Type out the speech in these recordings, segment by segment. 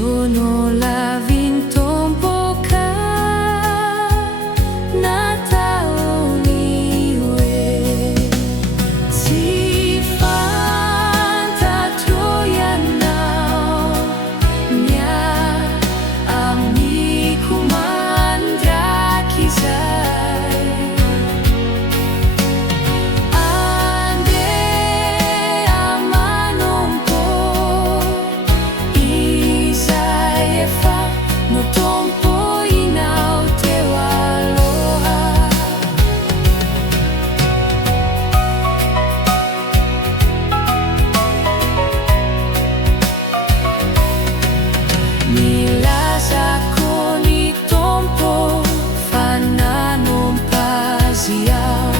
giorno l'ha vinto un po' Nataliwe si fanta troianau nya amiku mandrakizai ande amanompo Isaefa no tompo inau te aloha Milasa koni tompo fananom pasiau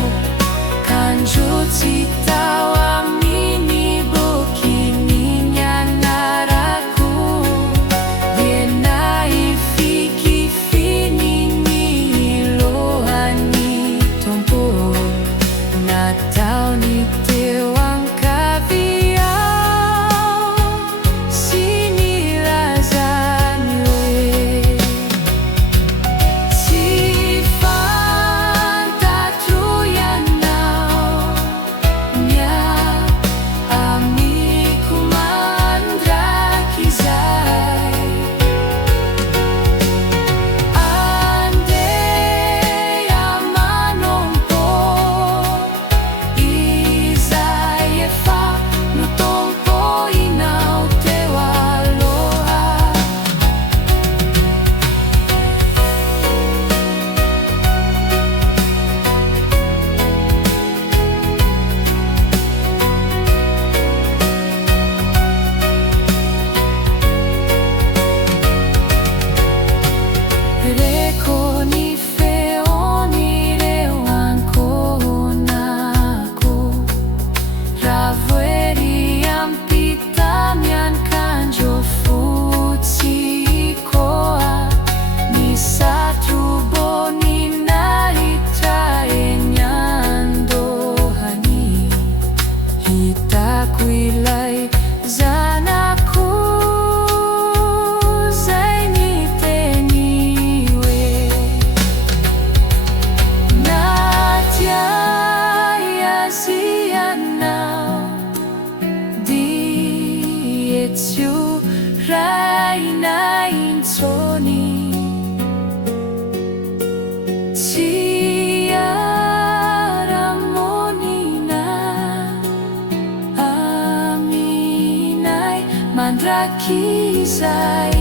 kanjutsi tawa mini bokini nyanaraku Dienai fiki fini ni lohani tompo Natal ni te wangkaviau sini lazanwe si fanta troianau nya amiku mandrakizai ande amanompo Isaefa no tompo inau te aloha Reko ni feoni rewanko naku Raveri ampitamian kanjo futsi koa Ni satu boni naritrae nyandohani Hita kuilai zanaku zaini teniwe Natia yasianau Dietsu raina insoni Tiara monina Aminai mandrakizai